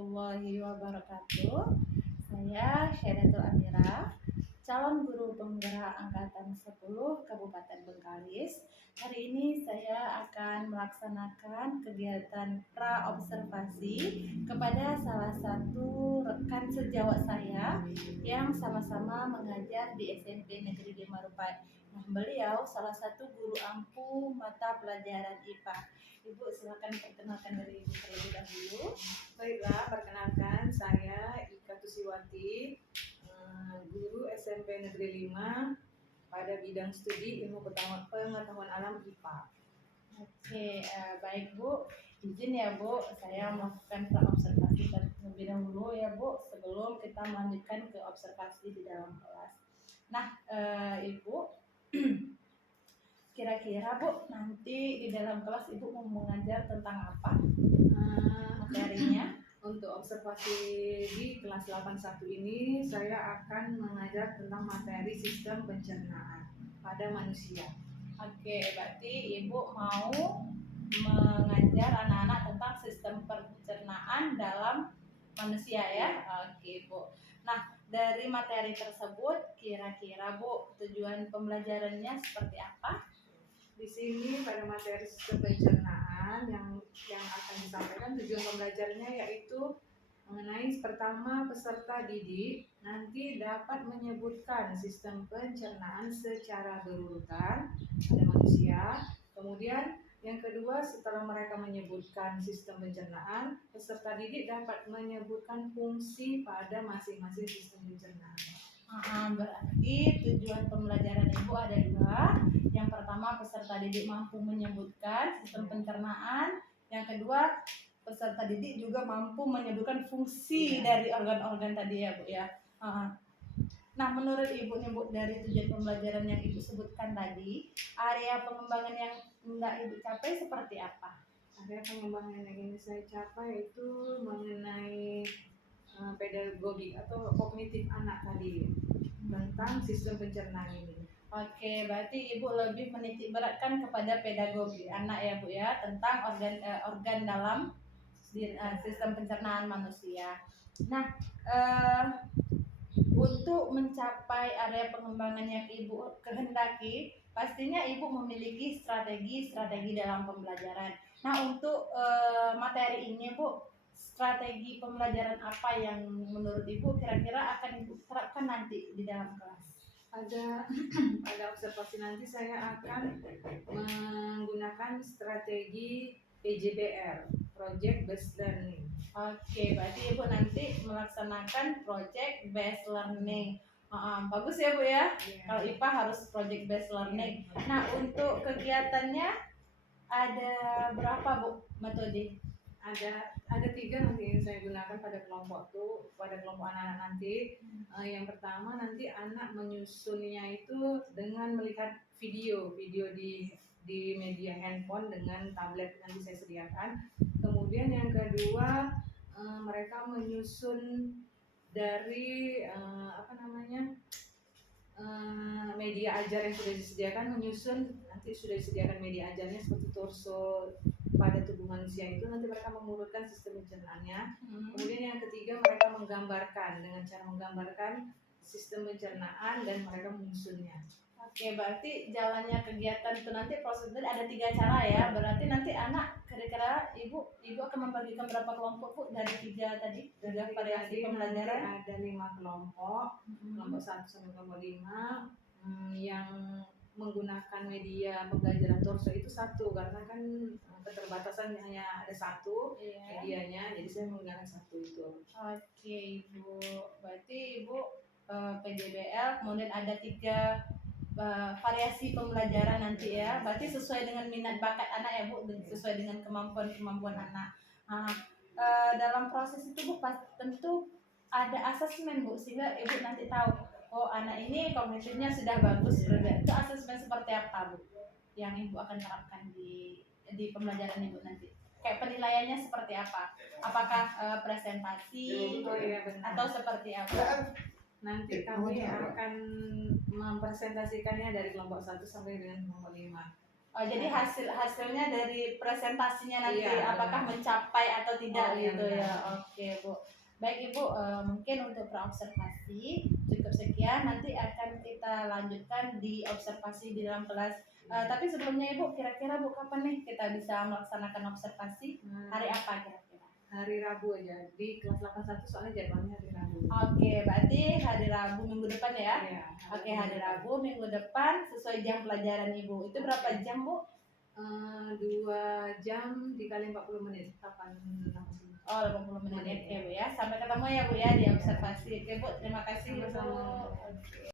warahmatullahi wabarakatuh. Saya Syahdatul Amira, calon guru penggerak angkatan 10 Kabupaten Bengkalis. Hari ini saya akan melaksanakan kegiatan pra-observasi kepada salah satu rekan sejawat saya yang sama-sama mengajar di SMP Negeri 5 Rupai. Nah, beliau salah satu guru ampuh mata pelajaran IPA. Ibu silakan perkenalkan dari Ibu terlebih dahulu. Baiklah, perkenalkan saya Ika Tusiwati, guru SMP Negeri 5 pada bidang studi ilmu pengetahuan alam IPA. Oke, baik Bu. Izin ya Bu, saya melakukan observasi terlebih dahulu ya Bu, sebelum kita melanjutkan ke observasi di dalam kelas. Nah, Ibu, kira-kira Bu, nanti di dalam kelas Ibu mau mengajar tentang apa materinya? Untuk observasi di kelas 81 ini, saya akan mengajar tentang materi sistem pencernaan pada manusia. Oke, berarti Ibu mau mengajar anak-anak tentang sistem pencernaan dalam manusia ya? Oke Bu. Nah, dari materi tersebut kira-kira Bu, tujuan pembelajarannya seperti apa? Di sini pada materi sistem pencernaan yang akan disampaikan tujuan pembelajarannya yaitu mengenai pertama peserta didik nanti dapat menyebutkan sistem pencernaan secara berurutan pada manusia. Kemudian yang kedua, setelah mereka menyebutkan sistem pencernaan, peserta didik dapat menyebutkan fungsi pada masing-masing sistem pencernaan. Berarti tujuan pembelajaran Ibu ada dua. Yang pertama, peserta didik mampu menyebutkan sistem pencernaan. Yang kedua, peserta didik juga mampu menyebutkan fungsi dari organ-organ tadi ya Bu ya. Nah, menurut Ibu nih Bu, dari tujuan pembelajaran yang Ibu sebutkan tadi, area pengembangan yang hendak Ibu capai seperti apa? Area pengembangan yang ingin saya capai itu mengenai pedagogi atau kognitif anak tadi tentang sistem pencernaan ini. Oke, berarti Ibu lebih menitik beratkan kepada pedagogi anak ya Bu ya, tentang organ dalam sistem pencernaan manusia. Nah, untuk mencapai area pengembangan yang Ibu kehendaki, pastinya Ibu memiliki strategi dalam pembelajaran. Nah, untuk materi ini Bu, strategi pembelajaran apa yang menurut Ibu kira-kira akan Ibu terapkan nanti di dalam kelas? Pada observasi nanti saya akan menggunakan strategi PJBL, Project Based Learning. Oke, berarti Ibu nanti melaksanakan Project Based Learning. Bagus ya Bu ya. Kalau IPA harus Project Based Learning. Nah, untuk kegiatannya ada berapa Bu metode? Ada 3 nanti yang saya gunakan pada kelompok anak-anak nanti. Yang pertama nanti anak menyusunnya itu dengan melihat video di media handphone dengan tablet nanti saya sediakan. Kemudian yang kedua mereka menyusun dari media ajar yang sudah disediakan, nanti sudah disediakan media ajarnya seperti torso pada tubuh manusia itu, nanti mereka mengurutkan sistem pencernaannya. Kemudian yang ketiga mereka menggambarkan dengan cara menggambarkan sistem pencernaan dan mereka menyusunnya. Oke, berarti jalannya kegiatan itu nanti prosedur ada 3 cara ya. Berarti nanti anak kira-kira Ibu akan membagikan berapa kelompok Bu dari 3 tadi? 3 variasi pembelajaran. Ada 5 kelompok, kelompok 1 sampai kelompok 5 yang menggunakan media pembelajaran torso itu 1 karena kan keterbatasannya hanya ada 1 medianya, jadi saya menggunakan 1 itu. Oke Ibu, berarti Ibu PJBL, kemudian ada 3 variasi pembelajaran nanti ya. Berarti sesuai dengan minat bakat anak ya Bu, sesuai dengan kemampuan anak. Dalam proses itu Bu tentu ada asesmen Bu, sehingga Ibu nanti tahu, oh anak ini kognitifnya sudah bagus. Itu asesmen seperti apa Bu yang Ibu akan terapkan di pembelajaran Ibu nanti? Kayak penilaiannya seperti apa? Apakah presentasi atau seperti apa? Nanti kami akan mempresentasikannya dari kelompok 1 sampai dengan kelompok 5. Oh, jadi hasilnya dari presentasinya nanti Iya, apakah benar. mencapai atau tidak Oh, iya, gitu ya. benar. Oke, Bu. Baik Ibu, mungkin untuk praobservasi cukup sekian, nanti akan kita lanjutkan di observasi di dalam kelas. Tapi sebelumnya Ibu, kira-kira Bu kapan nih kita bisa melaksanakan observasi? Hari apa kira-kira? Hari Rabu aja di kelas 81 soalnya jadwalnya hari Rabu. Oke, berarti hari Rabu minggu depan ya? Iya. Oke, hari Rabu minggu depan sesuai jam pelajaran Ibu. Itu berapa jam Bu? 2 jam dikali 40 menit, 80. Oh, 80 menit ya Bu ya. Sampai ketemu ya Bu ya di observasi. Oke Bu, terima kasih Bu. Sama-sama. Oke.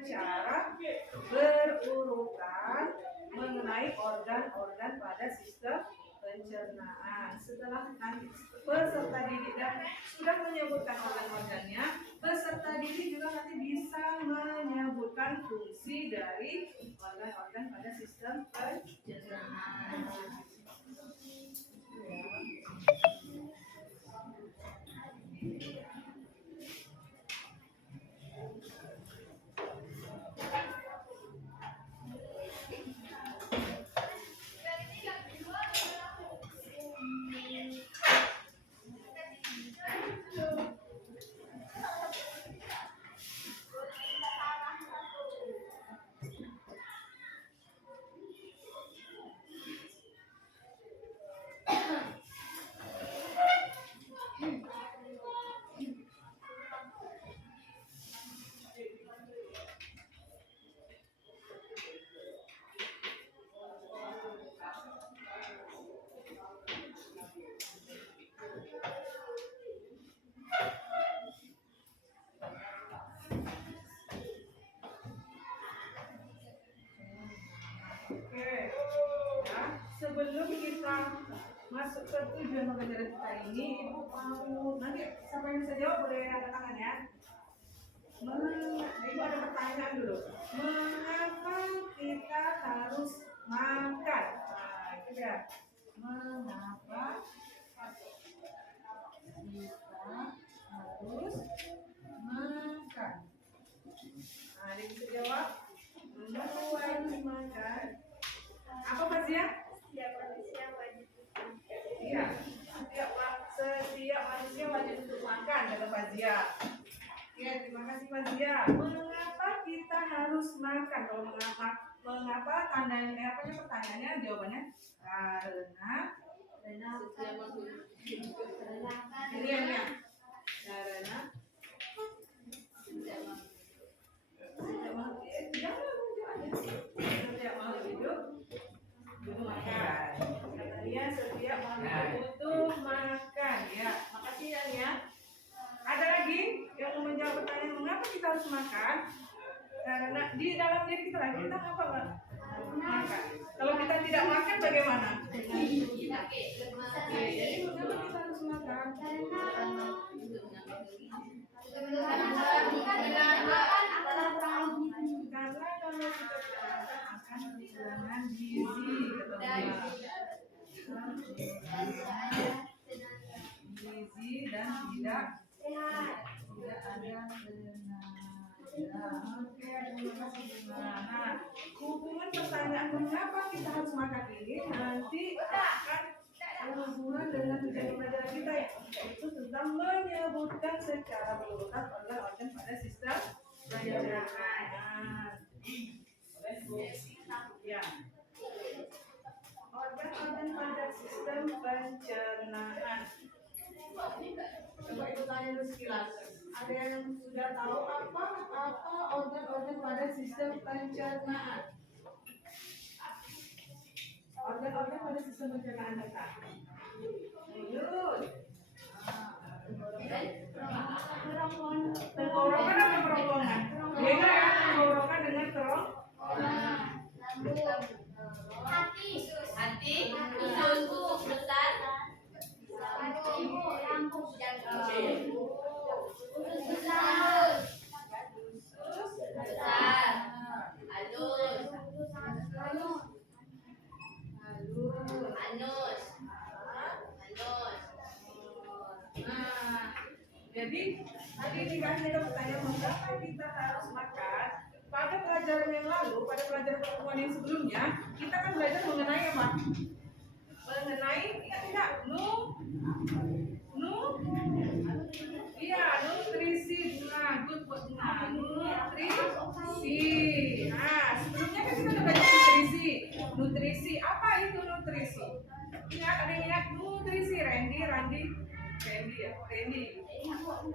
secara berurutan mengenai organ-organ pada sistem pencernaan. Setelah nanti peserta didik dan sudah menyebutkan organ-organnya, peserta didik juga nanti bisa menyebutkan fungsi dari organ-organ pada sistem pencernaan. Oke, ya, sebelum kita masuk ke tujuan pembelajaran kita ini, Ibu mau nanti siapa yang bisa jawab boleh angkat tangan ya. Ibu ada pertanyaan dulu. Mengapa kita harus makan? Nah, itu ya. Mengapa kita harus makan? Nah, ada yang bisa jawab? Mengapa harus makan? Apa Fazia? Setiap manusia wajib makan. Iya, setiap manusia wajib untuk makan, kata Fazia. Ya, terima kasih Fazia. Mengapa kita harus makan? Kalau mengapa tandanya apa ya pertanyaannya? Jawabannya karena Setiap manusia ini ya. Karena setiap makhluk hidup butuh makan. Kata dia setiap makhluk butuh makan. Ya, makasih ya. Ada lagi yang mau menjawab pertanyaan mengapa kita harus makan? Karena di dalam diri kita lagi kita apa nggak makan? Kalau kita tidak makan bagaimana? Jadi mengapa kita harus makan? Karena kalau kita tidak makan akan kekurangan gizi, gizi dan tidak ada tenaga. Oke, terima kasih. Nah, hubungan pertanyaan mengapa kita harus makan ini nanti akan berhubungan dengan tujuan pembelajaran kita ya, itu tentang menyebutkan secara berurutan organ-organ pada sistem pencernaan. Ya. Organ-organ pada sistem pencernaan. Coba Ibu tanya dulu sekilas. Ada yang sudah tahu apa organ-organ pada sistem pencernaan? Organ-organ pada sistem pencernaan kita. Mulut. Tenggorokan apa kerongkongan? Beda ya, tenggorokan dengan kerongkongan. hati, usus besar, lambung, jantung, usus besar, halus, anus. Nah, jadi tadi dikasih ada pertanyaan mengapa kita harus makan. Pada pelajaran yang lalu, pada pelajaran pertemuan yang sebelumnya, kita kan belajar mengenai apa? Mengenai tidak nutrisi. Nah, good buat nutrisi. Nah, sebelumnya kan kita udah belajar nutrisi. Nutrisi apa itu nutrisi? Ingat, ada yang ingat nutrisi? Randy ya, Randy.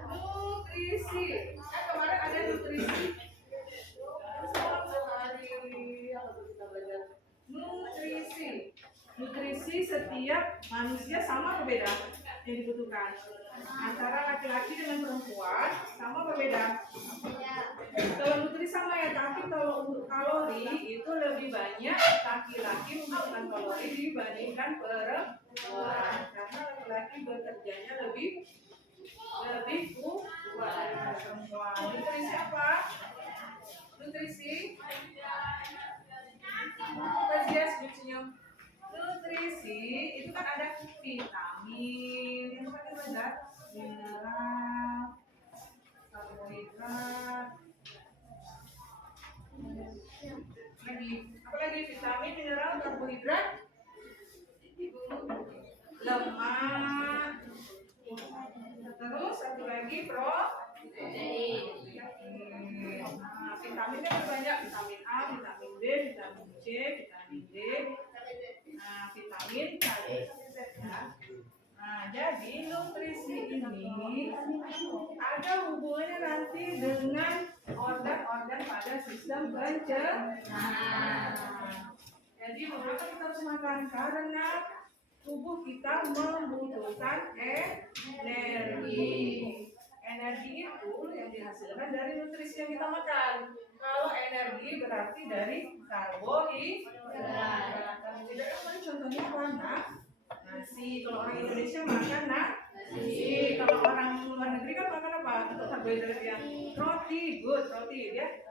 Nutrisi. Kemarin ada nutrisi. Kita belajar nutrisi. Nutrisi setiap manusia sama atau beda? yang dibutuhkan antara laki-laki dengan perempuan sama berbeda. Kalau nutrisi sama ya, tapi kalau untuk kalori itu lebih banyak laki-laki membutuhkan kalori dibandingkan perempuan karena laki-laki bekerjanya lebih kuat daripada perempuan. Nutrisi apa? Nutrisi Bazias senyum. Nutrisi itu kan ada vitamin, yang paling banyak mineral, karbohidrat, apa lagi vitamin, mineral, karbohidrat, lemak, terus satu lagi protein. Nah, vitaminnya banyak, vitamin A, vitamin B, vitamin C, vitamin D, vitamin K. Nah, jadi nutrisi ini ada hubungannya nanti dengan organ-organ pada sistem pencernaan. Jadi mengapa kita harus makan? Karena tubuh kita membutuhkan energi. Energi itu yang dihasilkan dari nutrisi yang kita makan. Kalau energi berarti dari karbohidrat. Karbohidrat contohnya apa? Nasi. Kalau orang Indonesia makan nasi. Kalau orang luar negeri kan makan apa? Untuk karbohidrat yang roti, roti ya.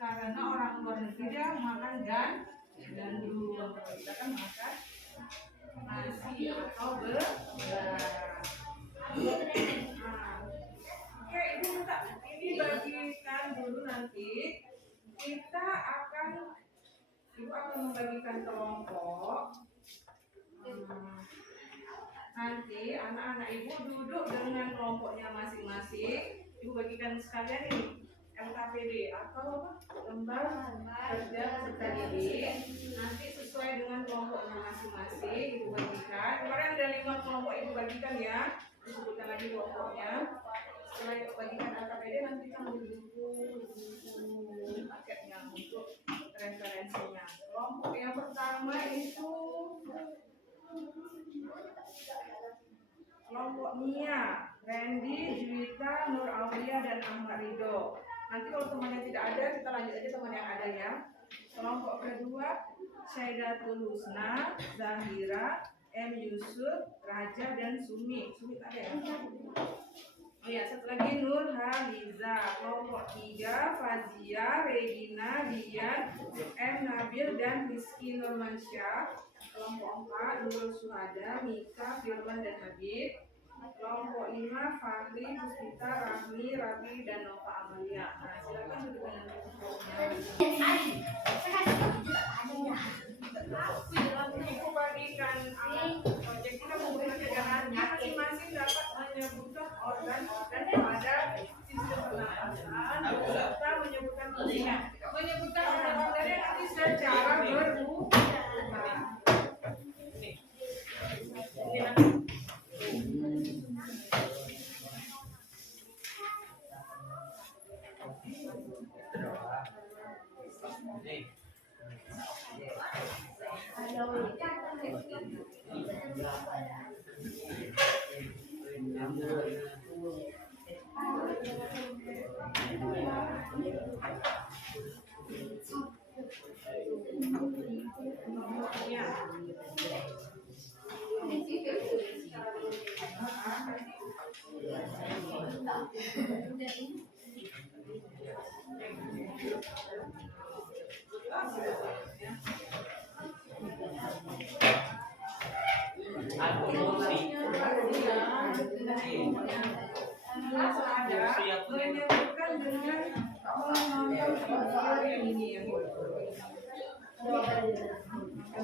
Karena orang luar negeri dia makan gandum. Kalau kita kan makan nasi atau beras. Oke, ibu minta ini bagikan dulu nanti. Ibu akan membagikan kelompok. Nanti anak-anak ibu duduk dengan kelompoknya masing-masing. Ibu bagikan sekalian ini LKPD atau lembar kerja peserta didik. Nanti sesuai dengan kelompoknya masing-masing ibu bagikan. Kemarin ada 5 kelompok ibu bagikan ya. Disebutkan lagi kelompoknya. Setelah ibu bagikan LKPD nanti kita ambil buku paketnya untuk referensinya. Kelompok yang pertama itu kelompok Mia, Randy, Juwita, Nur Aulia, dan Ahmad Ridho. Nanti kalau temannya tidak ada, kita lanjut aja teman yang ada ya. Kelompok kedua, Syaidatul Husna, Zahira, M. Yusuf, Raja, dan Sumi. Sumi ada ya? Oh ya, satu lagi Nur Haliza. Kelompok 3, Fazia, Regina, Dian, M. Nabil, dan Rizky Nurmansyah. Kelompok 4, Nurul Suhada, Mika, Firman, dan Habib. Kelompok 5, Fahri, Puspita, Rahmi, Rabi, dan Nova Amalia. Nah, silakan duduk dengan Ibu bagikan proyek kita menggunakan caranya masing-masing dapat menyebutkan organ-organ pada sistem pernapasan serta menyebutkan fungsinya. Menyebutkan organ-organnya nanti secara berulang. Menyebutkan dengan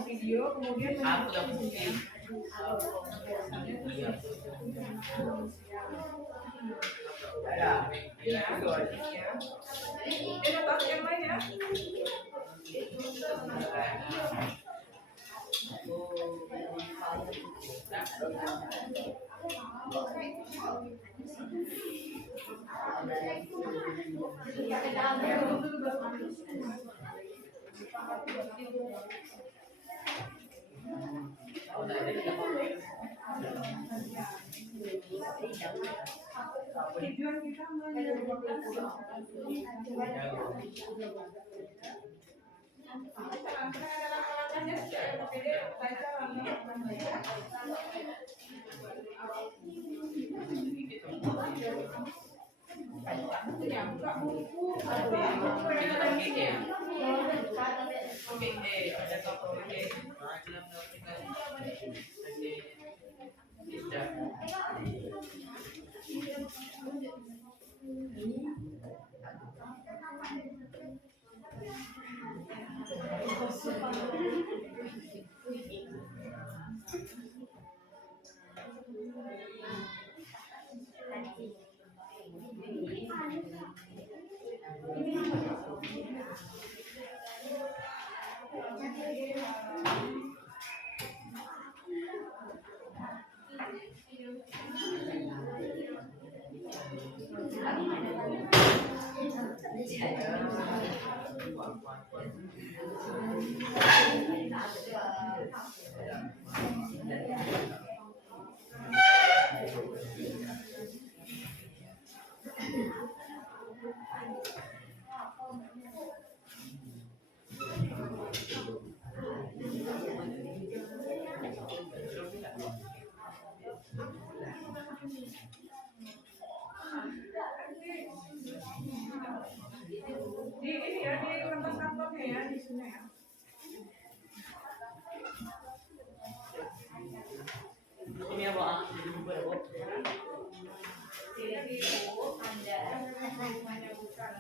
video kemudian yang lain ya. Di ini ya, di kertas-kertasnya ya, di sini ya. Ini apa? Jadi buku ya, Bu? Jadi Bu, Anda semuanya bukan.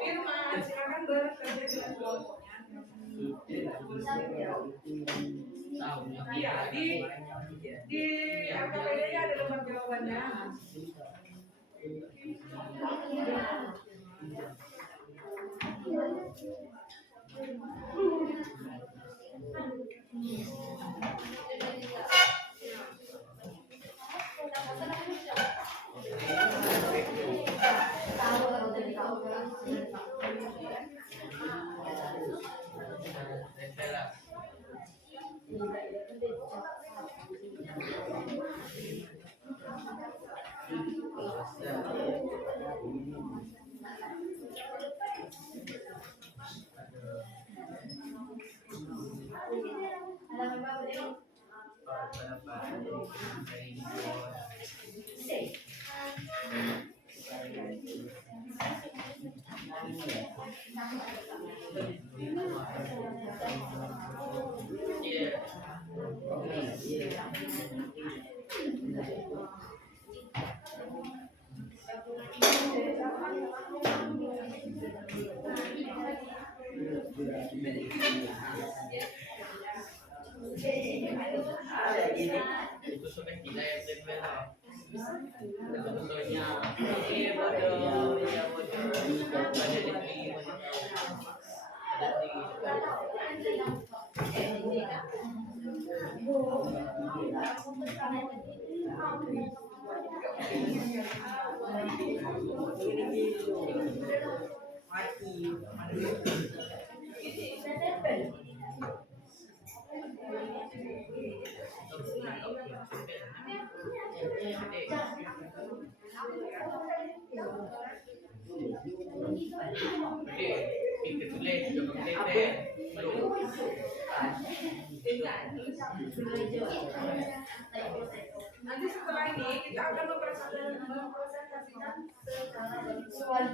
Firman, silakan bekerja dengan kelompoknya. Iya, di LKPD-nya ada lembar jawabannya. Itu sudah gila ya, sebetulnya ini bodoh, ya bodoh, ada di sini, mati. Pikir tulis juga penting belum. Nanti setelah ini kita akan mempresentasikan segala visual.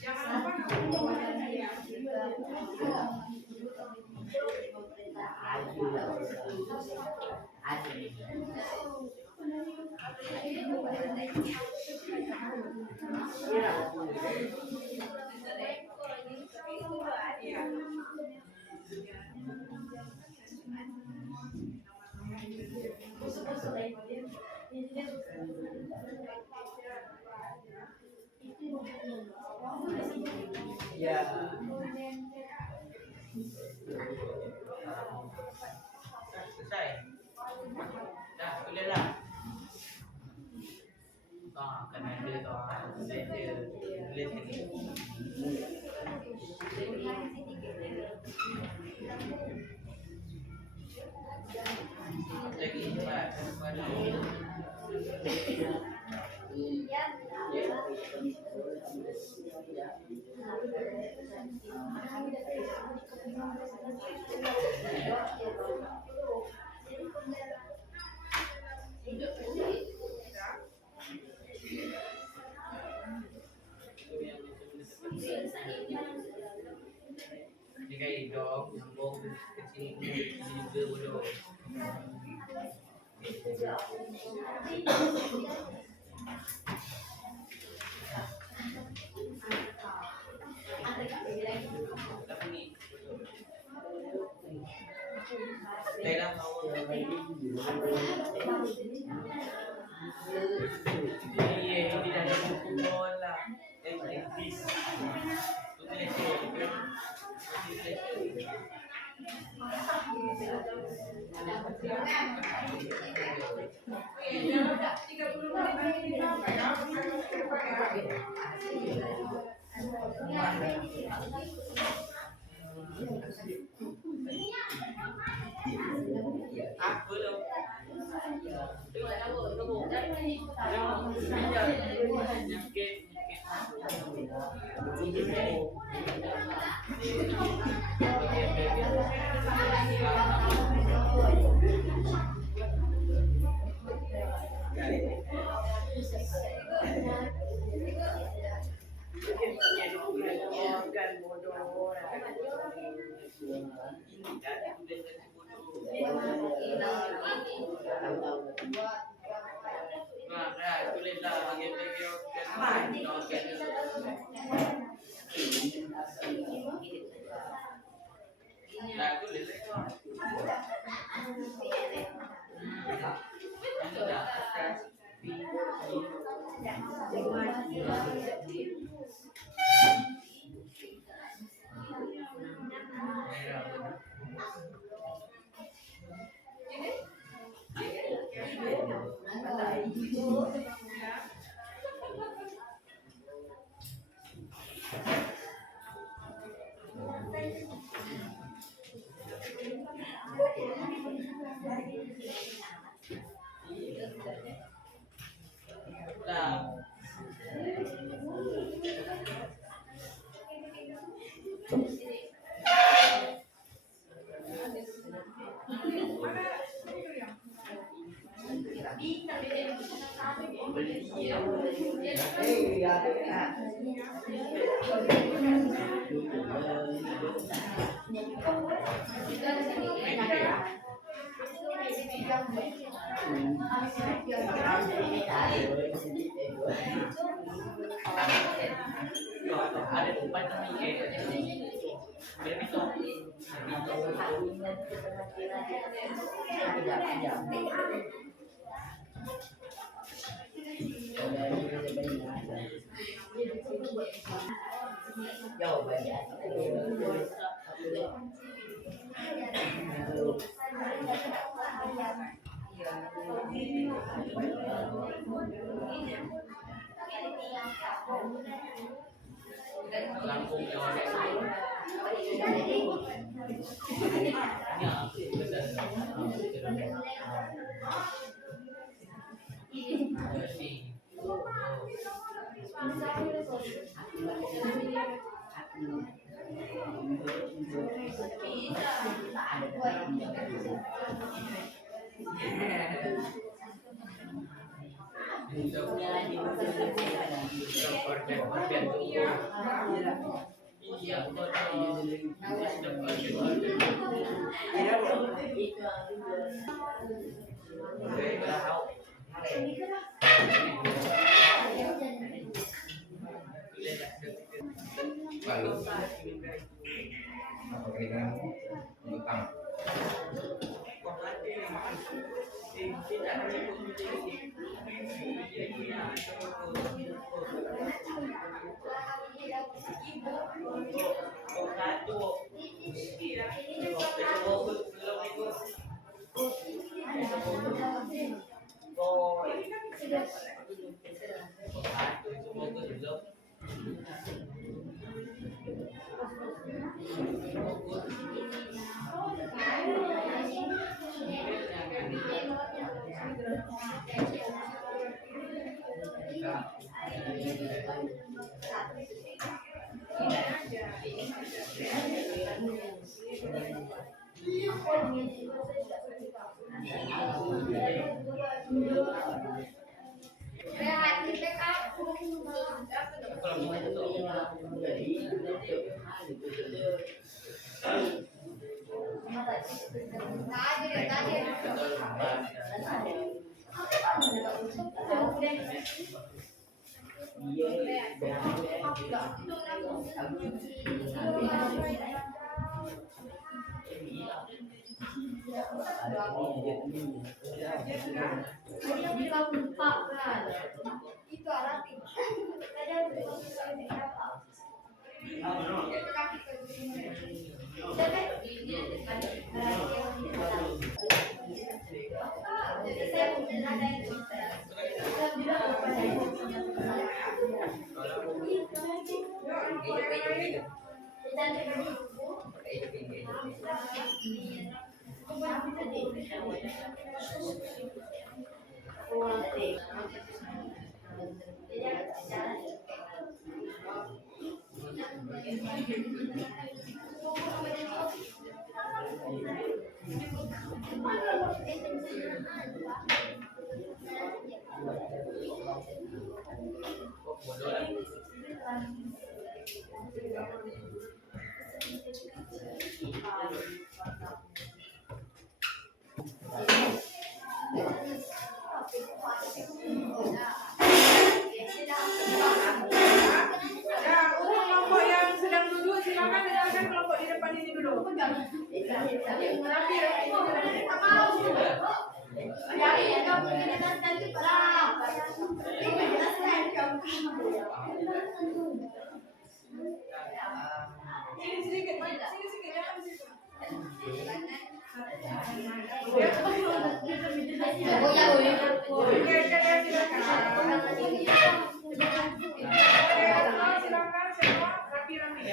Jangan lupa Ya. Selesai. Dah, bolehlah. Kan ada tulis ini. Lagi cepat kepada ini kayak dog nyambung ke sini juga bodoh. Dalam mau iya ini dari buku bola bis aku loh. Ada tempat nih biar bisa. Lampung yang ada lalu apa keringan utang Kelompok yang sedang duduk silakan dengarkan kelompok di depan ini dulu. Sini sedikit, sini sedikit, jangan di situ. Oke, kalian silakan. Silakan semua rapi-rapi.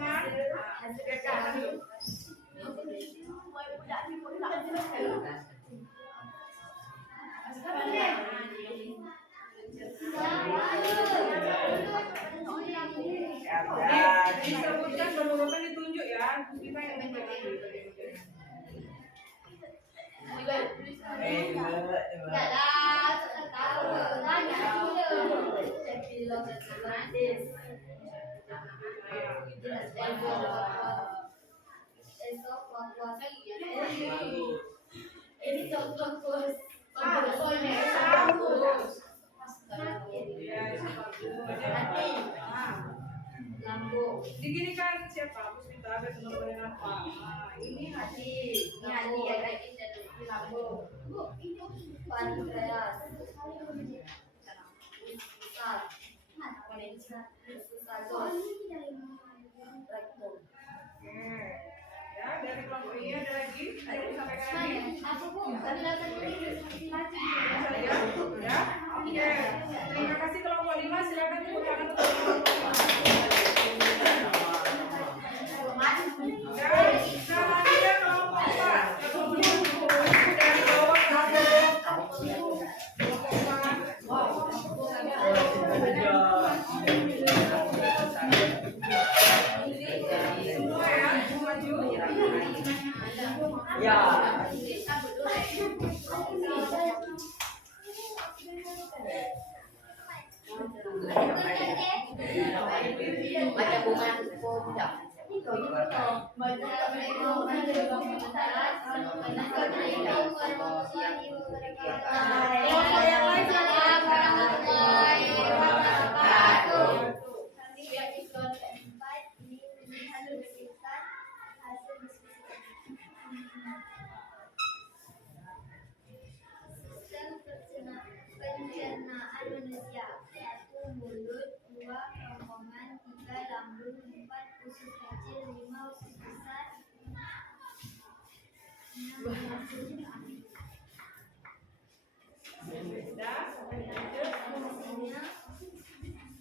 teman-teman. Silakan. Disebutkan bapak-bapak ditunjuk ya. Kita yang tunjuk lagi. Diginikan siapa? Puspita, ada teman-teman apa? Ini hati. Lambung. Ya, dari kelompok ini ada lagi? Ada yang disampaikan lagi? Ya, oke. Terima kasih kelompok 5. Silakan tepuk tangan untuk kelompok 5. Ya, selanjutnya kelompok 4. Dari bawah semua ya, maju. Ya. Kelompok yang lain Pencernaan manusia. 1. Mulut. 2. Kerongkongan. 3. Lambung. 4. Usus kecil. 5. Usus besar. 6.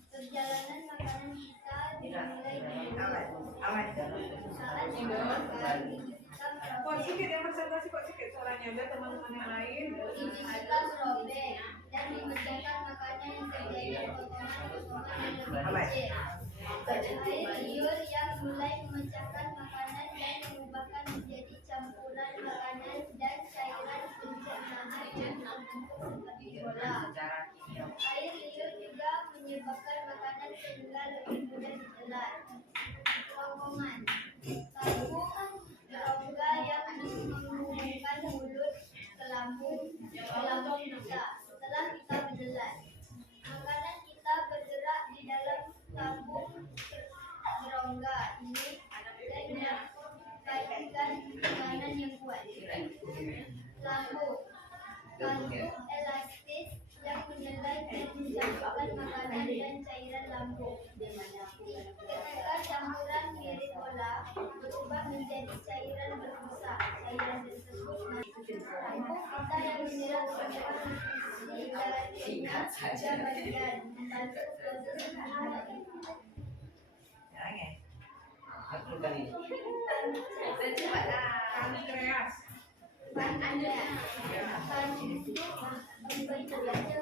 Perjalanan makanan kita dimulai dari saat makan Kok sedikit yang presentasi kok sedikit suaranya biar teman-teman yang lain. gigi kita merobek dan memecahkan makanan yang terjadi potongan-potongan yang lebih kecil. Air liur yang mulai memecahkan makanan dan mengubahkan menjadi campuran makanan dan cairan pencernaan yang terbentuk seperti bola. Air liur juga menyebabkan makanan sehingga lebih mudah ditelan. Kerongkongan. Lambung rongga yang menghubungkan mulut ke lambung kita setelah kita menelan. Makanan kita bergerak di dalam lambung berongga ini dan menghasilkan makanan yang kuat. Lambung kandung elastis yang menelan dan mencampurkan makanan dan cairan lambung. Ketika campuran mirip bola berubah menjadi cairan berbusa, cairan tersebut lambung kita yang menyerap semua nutrisi darahnya dan badan membantu proses pencernaan. Pankreas.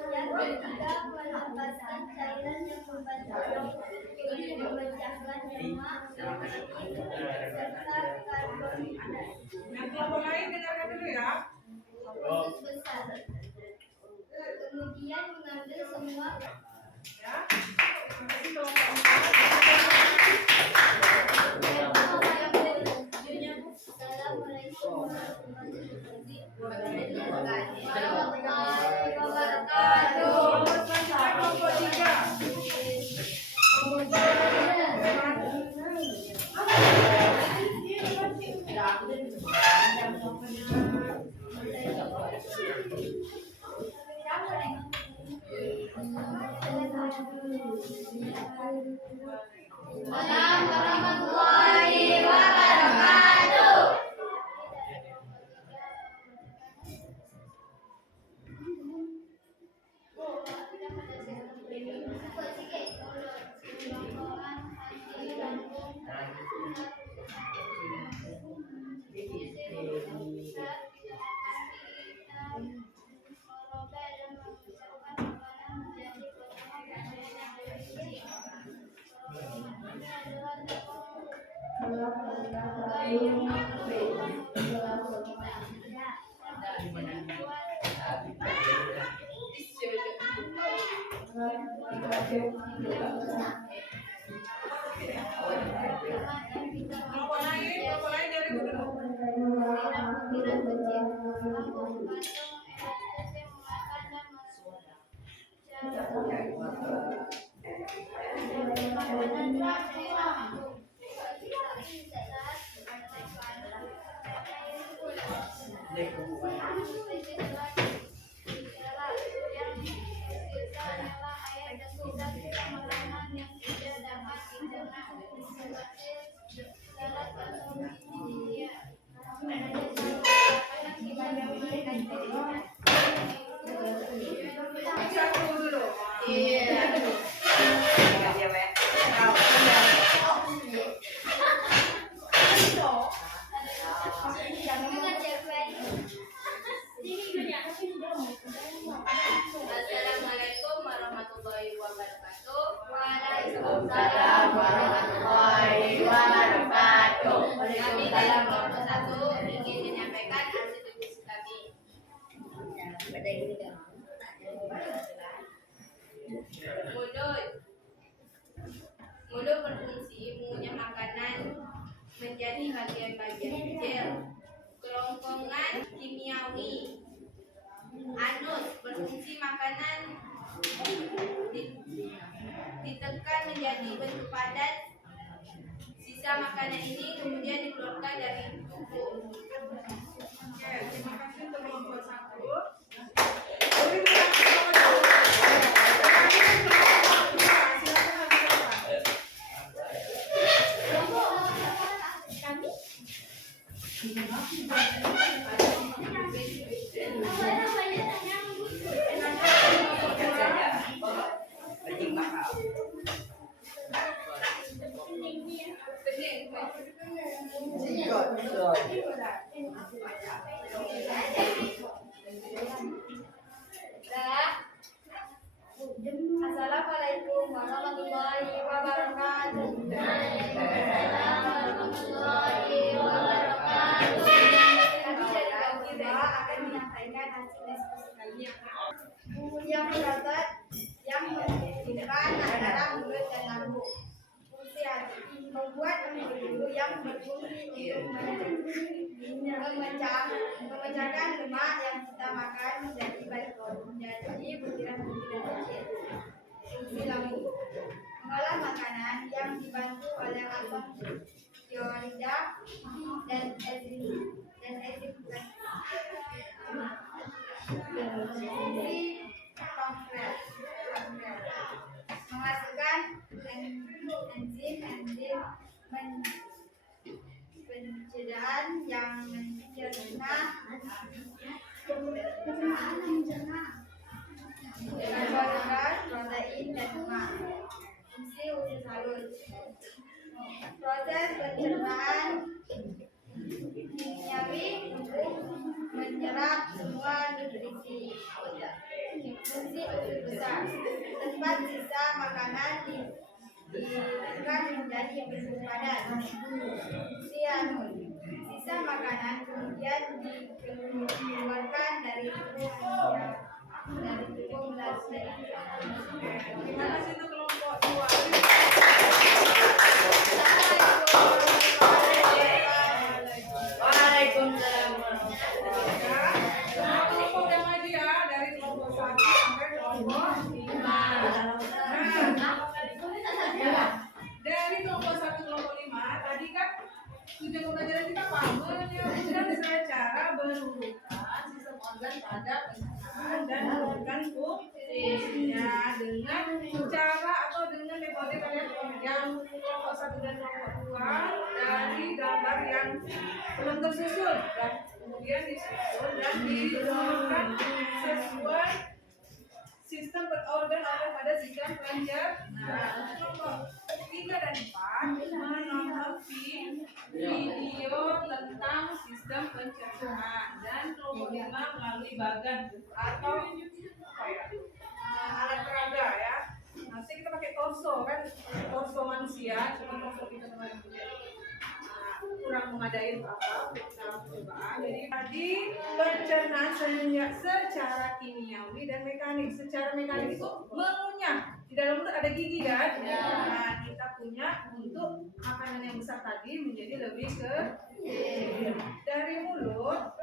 Yang ketiga melepaskan cairan yang membantu memecahkan lemak, serta karbohidrat. Yang kelompok lain dengarkan dulu ya. Usus besar. Kemudian mengambil semua Ya. Terima kasih kelompok 4. Assalamualaikum warahmatullahi wabarakatuh. Selanjutnya kelompok 3. Assalamualaikum warahmatullahi wabarakatuh. Kelompok lain dari dulu. Satu dulu. Assalamualaikum warahmatullahi wabarakatuh. Waalaikumsalam warahmatullahi wabarakatuh. Kami dalam kelompok 1 ingin menyampaikan hasil diskusi kami. Mulut berfungsi mengunyah makanan menjadi bagian-bagian kecil. Kerongkongan kimiawi. Anus berfungsi makanan ditekan menjadi bentuk padat. Sisa makanan ini kemudian dikeluarkan dari tubuh. Oke, terima kasih untuk kelompok 1. Assalamualaikum warahmatullahi wabarakatuh. Kami dari kaum kita akan menyampaikan hasil diskusi kami. Yang berotot, yang depan adalah mulut dan lambung. Fungsi hati membuat embun yang berfungsi untuk memecahkan lemak yang kita makan menjadi butiran-butiran kecil. Fungsi lambung mengolah makanan yang dibantu oleh asam tiorida dan enzim. Fungsi pankreas menghasilkan enzim pencernaan yang mencerna karbohidrat, protein, dan lemak. Fungsi usus halus proses pencernaan kimiawi untuk menyerap semua nutrisi. Fungsi usus besar tempat sisa makanan ditekan menjadi bentuk padat. Fungsi anus sisa makanan kemudian dikeluarkan dari tubuh melalui Terima kasih untuk kelompok 2. Waalaikumsalam warahmatullahi Semua kelompok yang lagi ya, dari kelompok 1 sampai kelompok 5. Dari kelompok 1 kelompok 5 tadi kan tujuan pembelajaran kita menyebutkan secara berurutan sistem organ pada pencernaan dan organ fungsinya dengan cara atau dengan metode kalian yang kelompok 1 dan kelompok 2 dari gambar yang belum tersusun dan kemudian disusun dan dirumuskan sesuai sistem berorgan-organ pada sistem pencernaan. Kelompok 3 dan 4 menonton video tentang sistem pencernaan dan kelompok 5 melalui bagan atau apa ya, alat peraga ya. Nanti kita pakai torso kan, torso manusia, cuma torso kita teman-teman. mengadain percobaan. Jadi tadi pencernaan secara kimiawi dan mekanik. Secara mekanik itu mengunyah. Di dalam mulut ada gigi kan? Nah, kita punya untuk makanan yang besar tadi menjadi lebih ke dari mulut.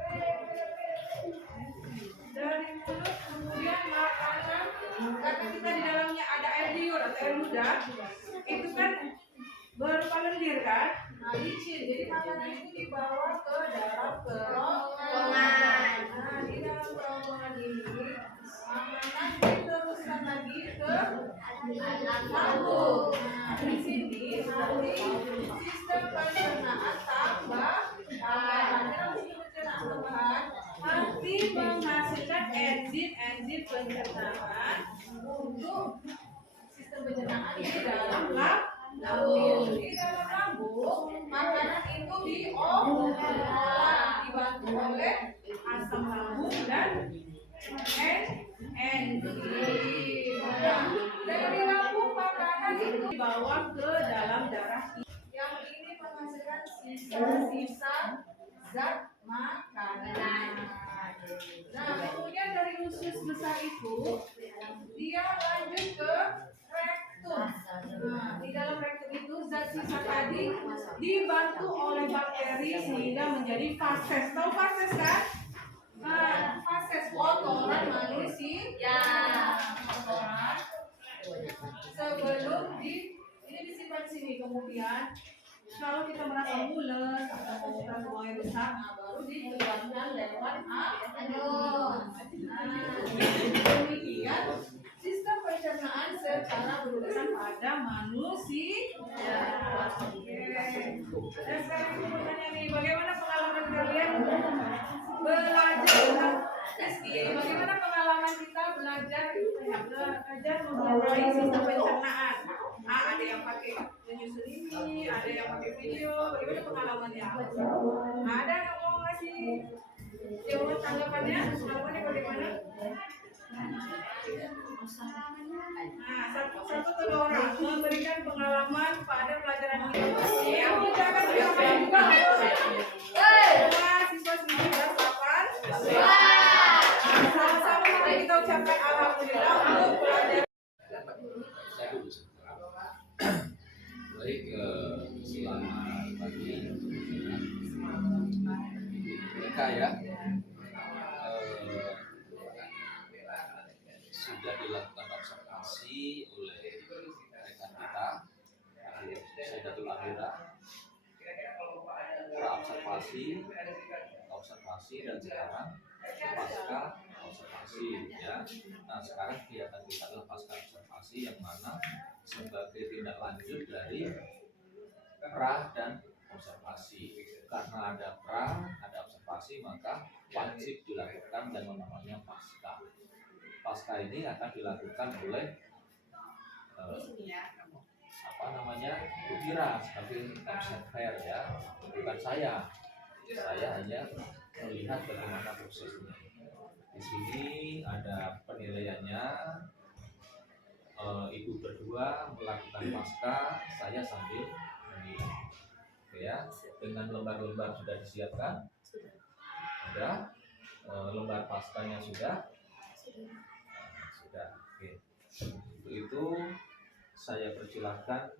Kemudian makanan karena kita di dalamnya ada air liur atau air ludah, itu kan berupa lendir kan? Nah, licin. Jadi makanan itu dibawa ke dalam kerongkongan. Nah, di dalam kerongkongan ini makanan diteruskan lagi ke lambung. Nah, di sini nanti sistem pencernaan tambah nanti menghasilkan enzim pencernaan untuk sistem pencernaan di dalam lambung. Di dalam lambung makanan itu diolah dibantu oleh asam lambung dan enzim. Dari lambung makanan itu dibawa ke dalam darah. Yang ini menghasilkan sisa-sisa zat makanan. Nah, kemudian dari usus besar itu dia lanjut ke rektum. Nah, di dalam rektum itu zat sisa tadi dibantu oleh bakteri sehingga menjadi fases. Tahu fases kan? Nah, fases kotoran manusia. Kotoran sebelum ini disimpan di sini. Kemudian kalau kita merasa mules atau merasa buangnya besar, baru dikeluarkan lewat anus. Demikian sistem pencernaan secara berurusan pada manusia. Oke. Dan sekarang kita bertanya nih, bagaimana pengalaman kalian belajar tentang SI? Bagaimana pengalaman kita belajar mengenai sistem pencernaan? Ada yang pakai menyusun ini, ada yang pakai video. Bagaimana pengalamannya? Ada yang mau ngasih jawaban tanggapannya? Pengalamannya bagaimana? Nah, satu atau dua orang memberikan pengalaman pada pelajaran ini. Yang mengucapkan pengalaman juga. Siswa 1988. Sama-sama mari kita ucapkan alhamdulillah untuk pelajaran. Baik, selamat pagi mereka ya. Sudah dilakukan observasi oleh rekan kita Sayyidatul Amira, observasi dan sekarang pasca observasi ya. Nah, sekarang kegiatan kita adalah pasca observasi yang mana sebagai tindak lanjut dari pra dan observasi. Karena ada pra, ada observasi, maka wajib dilakukan yang namanya pasca. Pasca ini akan dilakukan oleh Bu Tira sebagai observer ya, bukan saya. Saya hanya melihat bagaimana prosesnya. Di sini ada penilaiannya. Ibu berdua melakukan pasca, saya sambil menilai. Oke ya, dengan lembar-lembar sudah disiapkan? Sudah. Lembar paskanya sudah? Sudah. Oke. Untuk itu saya persilahkan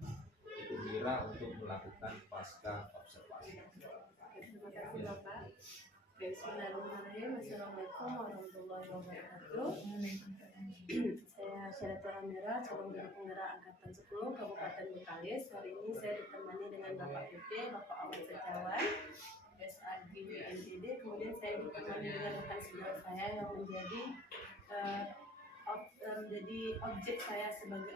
Ibu Mira untuk melakukan pasca observasi. Bismillahirrahmanirrahim. Assalamualaikum warahmatullahi wabarakatuh. Saya Sayyidatul Amira, calon guru penggerak angkatan 10 Kabupaten Bengkalis. Hari ini saya ditemani dengan Bapak PP, Bapak Ahmad Setiawan, SAG BNPD. Kemudian saya ditemani dengan rekan senior saya yang menjadi objek saya sebagai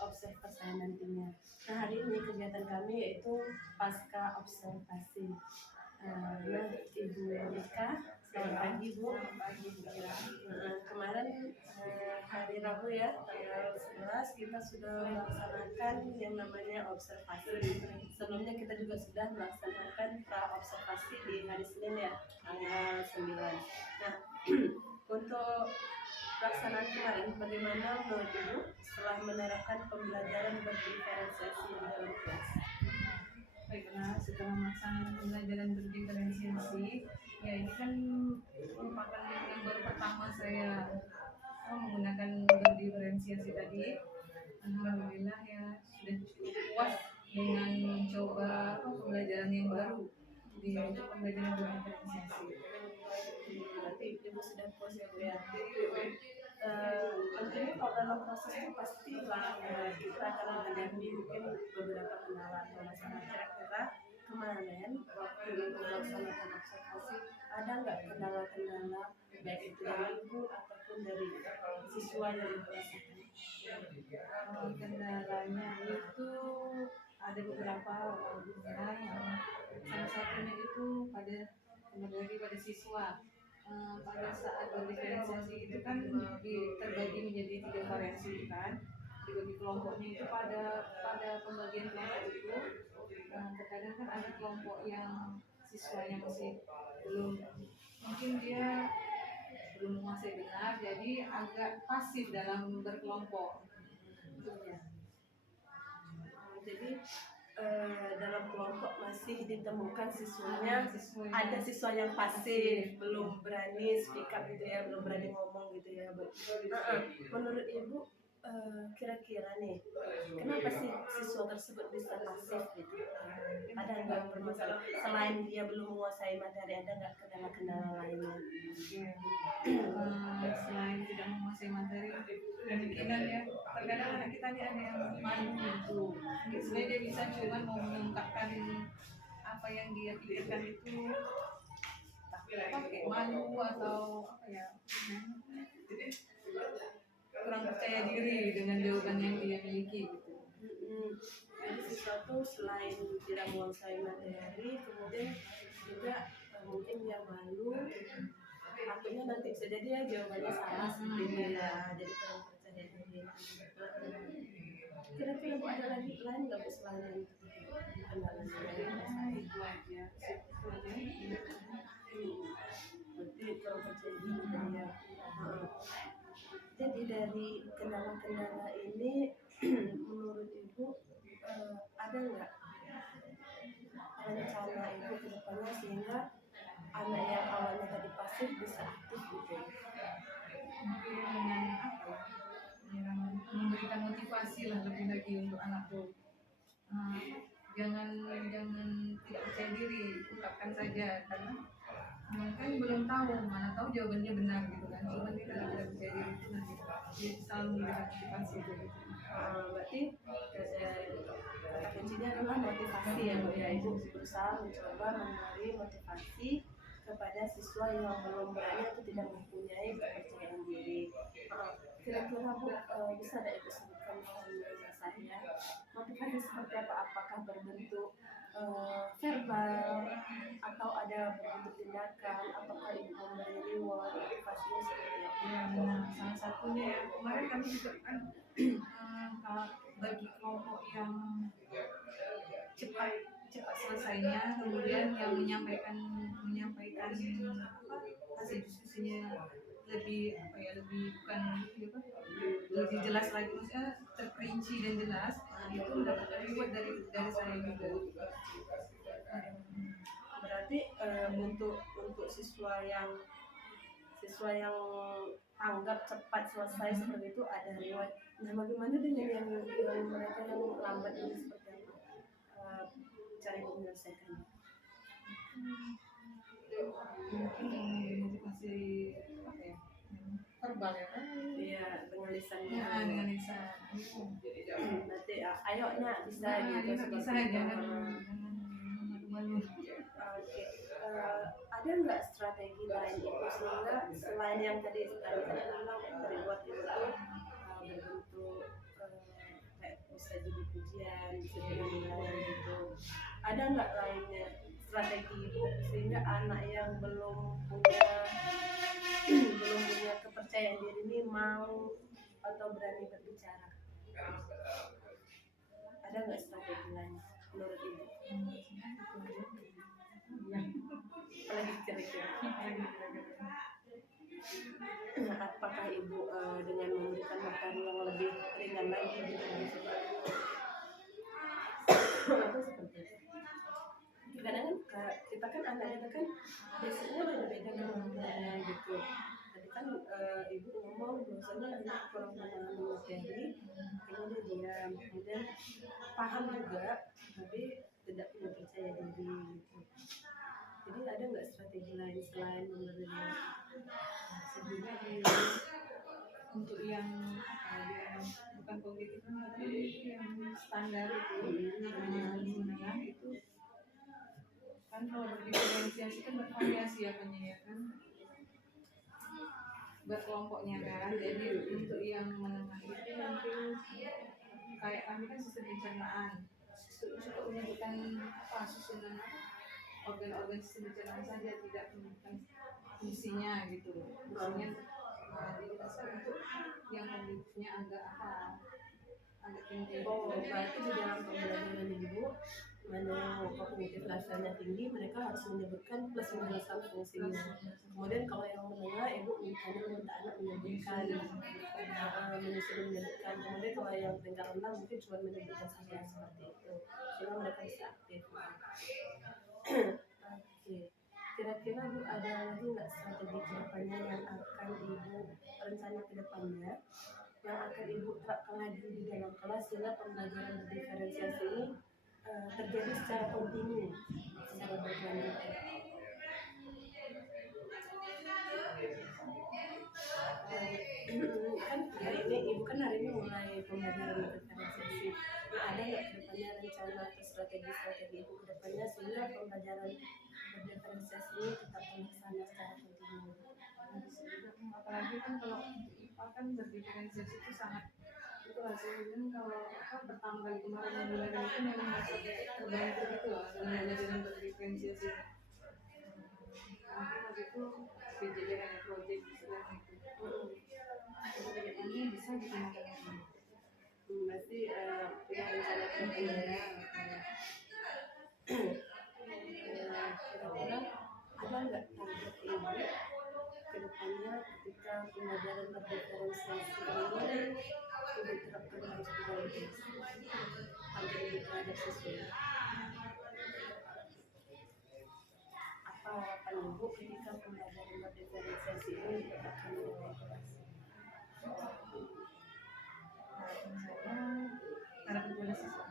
observer saya nantinya. Nah, hari ini kegiatan kami yaitu pasca observasi. Ibu Rika, selamat pagi Bu. Kemarin hari Rabu ya, tanggal 11 kita sudah melaksanakan yang namanya observasi. Sebelumnya kita juga sudah melaksanakan pra observasi di hari Senin ya, tanggal 9. Nah, untuk pelaksanaan kemarin bagaimana menurut Ibu setelah menerapkan pembelajaran berdiferensiasi di dalam kelas? Baiklah, setelah melaksanakan pembelajaran berdiferensiasi, ya ini kan merupakan yang baru pertama saya menggunakan berdiferensiasi tadi. Alhamdulillah ya sudah cukup puas dengan mencoba pembelajaran yang baru di pembelajaran berdiferensiasi. Berarti ibu sudah puas ya Bu ya. Tentunya kalau dalam proses itu pastilah kita akan menghadapi mungkin beberapa kendala atau masalah. Kira-kira kemarin waktu ibu melaksanakan observasi ada nggak kendala-kendala baik itu dari ibu ataupun dari siswa yang ibu rasakan? Kendalanya itu ada beberapa salah satunya itu kembali lagi pada siswa. Pada saat berdiferensiasi itu kan terbagi menjadi 3 variasi kan, dibagi kelompoknya itu pada pembagian kelompok itu terkadang kan ada kelompok yang siswa yang masih belum, mungkin dia belum menguasai benar, jadi agak pasif dalam berkelompok. Jadi dalam kelompok masih ditemukan siswanya, ada siswa yang pasif, belum berani speak up gitu ya, belum berani ngomong gitu ya Bu. Menurut ibu kira-kira nih kenapa sih siswa tersebut bisa pasif gitu? Ada nggak permasalahan selain dia belum menguasai materi, ada nggak kendala-kendala lainnya? Selain tidak menguasai materi, kemungkinan ya terkadang anak kita ini ada yang malu gitu. Sebenarnya dia bisa cuma mau mengungkapkan apa yang dia pikirkan itu pakai malu atau apa ya, kurang percaya diri dengan jawaban yang dia miliki gitu. Jadi sesuatu selain tidak menguasai materi, kemudian juga mungkin dia malu, akhirnya nanti bisa jadi ya jawabannya salah seperti itu ya, jadi kurang percaya diri. Kira-kira Bu ada lagi lain nggak Bu selain kendala Itu aja. berarti kurang percaya diri ya. Jadi dari kendala-kendala ini menurut Ibu ada nggak rencana Ibu ke depannya sehingga anak yang awalnya tadi pasif bisa aktif gitu? Mungkin dengan apa ya, yang memberikan motivasi lah lebih lagi untuk anakku. Jangan tidak percaya diri, ungkapkan saja, karena kan belum tahu, mana tahu jawabannya benar gitu kan, cuma dia tidak percaya diri itu nanti dia selalu memberikan motivasi gitu. Berarti kata kuncinya adalah motivasi ya Bu ya. Ibu berusaha mencoba memberi motivasi kepada siswa yang belum berani atau tidak mempunyai kepercayaan diri. Kira-kira Bu bisa ada Ibu sebutkan saya motivasi seperti apa? Apakah berbentuk verbal atau ada berbentuk tindakan? Apakah Ibu memberi reward? Motivasinya seperti apa? Ya, salah satunya ya kemarin kami juga kan bagi kelompok yang cepat selesainya, kemudian yang menyampaikan hasil diskusinya lebih apa ya, lebih bukan lebih jelas lagi, maksudnya terperinci dan jelas, itu mendapat reward dari saya juga. Berarti untuk siswa yang anggap cepat selesai seperti itu ada reward. Nah, bagaimana dengan yang mereka yang lambat ini seperti apa cara menyelesaikannya? Mungkin masih apa ya, verbal ya kan? Iya, dengan lisannya. Ya, dengan lisan. Berarti ayonya bisa gitu Bisa seperti itu. malu-malu. Oke. Ada nggak strategi lain itu sehingga selain yang tadi saya bilang reward itu berbentuk kayak bisa jadi pujian, bisa jadi nilai gitu. Ada nggak lainnya strategi Ibu sehingga anak yang belum punya kepercayaan diri ini mau atau berani berbicara? Ada nggak strategi lain menurut Ibu? Apalagi kira-kira? Apakah Ibu dengan memberikan materi yang lebih ringan lagi gitu atau seperti itu? kita kan anak-anak kan biasanya beda-beda namanya gitu. Tadi kan ibu ngomong bahwasanya anak kurang memahami materi, kemudian diam, kemudian paham juga, tapi tidak punya percaya diri gitu. Jadi ada nggak strategi lain selain memberi Sebenarnya untuk yang bukan kognitif tapi yang standar itu yang menengah itu kan kalau berdiferensiasi kan bervariasi ya kan berkelompoknya kan. Jadi untuk yang menengah itu mungkin kayak kami kan sistem pencernaan suka menyebutkan susunan organ-organ sistem pencernaan saja, tidak menyebutkan fungsinya gitu. Fungsinya dijelaskan untuk yang kognitifnya agak tinggi. Berarti di dalam pembelajaran ibu mana yang kognitif levelnya tinggi, mereka harus menyebutkan plus menjelaskan fungsinya. Kemudian kalau yang menengah, ibu minta anak menyebutkan, menyebutkan. Kemudian kalau yang tingkat rendah mungkin cuma menyebutkan saja seperti itu, sehingga mereka bisa aktif. Oke. Kira-kira Bu ada lagi nggak strategi kedepannya yang akan ibu rencana kedepannya yang akan ibu terapkan lagi di dalam kelas sehingga pembelajaran berdiferensiasi ini terjadi secara kontinu, secara berkelanjutan? Kan hari ini ibu kan hari ini mulai pembelajaran berdiferensiasi. Nah, ada nggak kedepannya rencana atau strategi ibu kedepannya sehingga pembelajaran berdiferensiasi ini tetap terlaksana secara kontinu? Apalagi kan kalau IPA kan berdiferensiasi itu sangat itu hasilnya kalau pertama kali kemarin yang belajar itu memang masih terbantu gitu loh dengan pelajaran berdiferensiasi. Mungkin waktu itu PJJ project istilahnya itu. Ini bisa digunakan lagi. Berarti tidak rencana kedepannya. Kira-kira ada nggak target ibu kedepannya ketika pembelajaran berdiferensiasi ini ibu terapkan harus berbasis agar ibu terhadap siswa? Apa harapan ibu ketika pembelajaran berdiferensiasi ini akan mulai kelas? Harapan kepada siswa.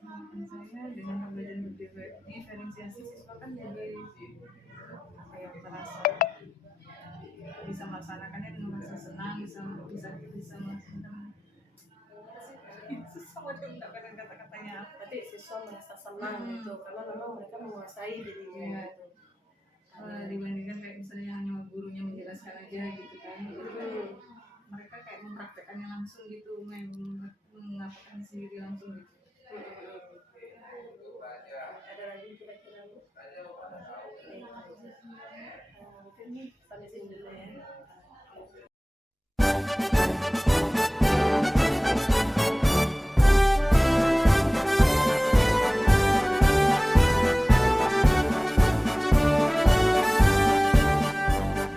Harapan saya dengan pembelajaran berdiferensiasi siswa kan jadi merasa bisa melaksanakannya dengan rasa senang, bisa melaksanakan susah menggunakan kata-katanya apa. Berarti siswa merasa senang gitu karena memang mereka menguasai dirinya. Dibandingkan kayak misalnya hanya gurunya menjelaskan aja gitu kan, mereka kayak mempraktekannya langsung gitu, mengapakkan sendiri langsung gitu. Ada lagi kira-kira Bu? Mungkin sampai sini dulu ya.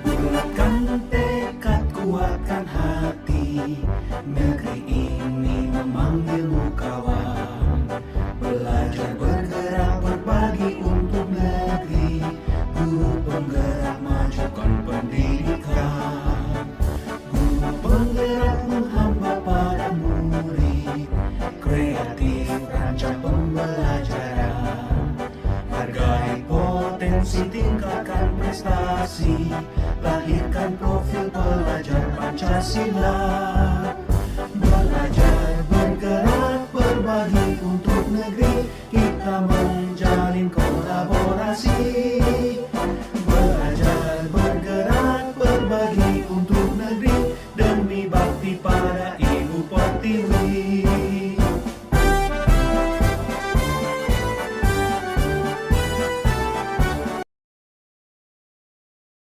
Bulatkan tekad, kuatkan hati, negeri ini memanggilmu kawan. Belajar bergerak berbagi untuk negeri, guru penggerak majukan pendidikan. Guru penggerak menghamba pada murid, kreatif rancang pembelajaran. Hargai potensi, tingkatkan prestasi, lahirkan profil pelajar Pancasila. Belajar bergerak berbagi untuk negeri, kita menjalin kolaborasi. Belajar bergerak berbagi untuk negeri, demi bakti pada Ibu Pertiwi.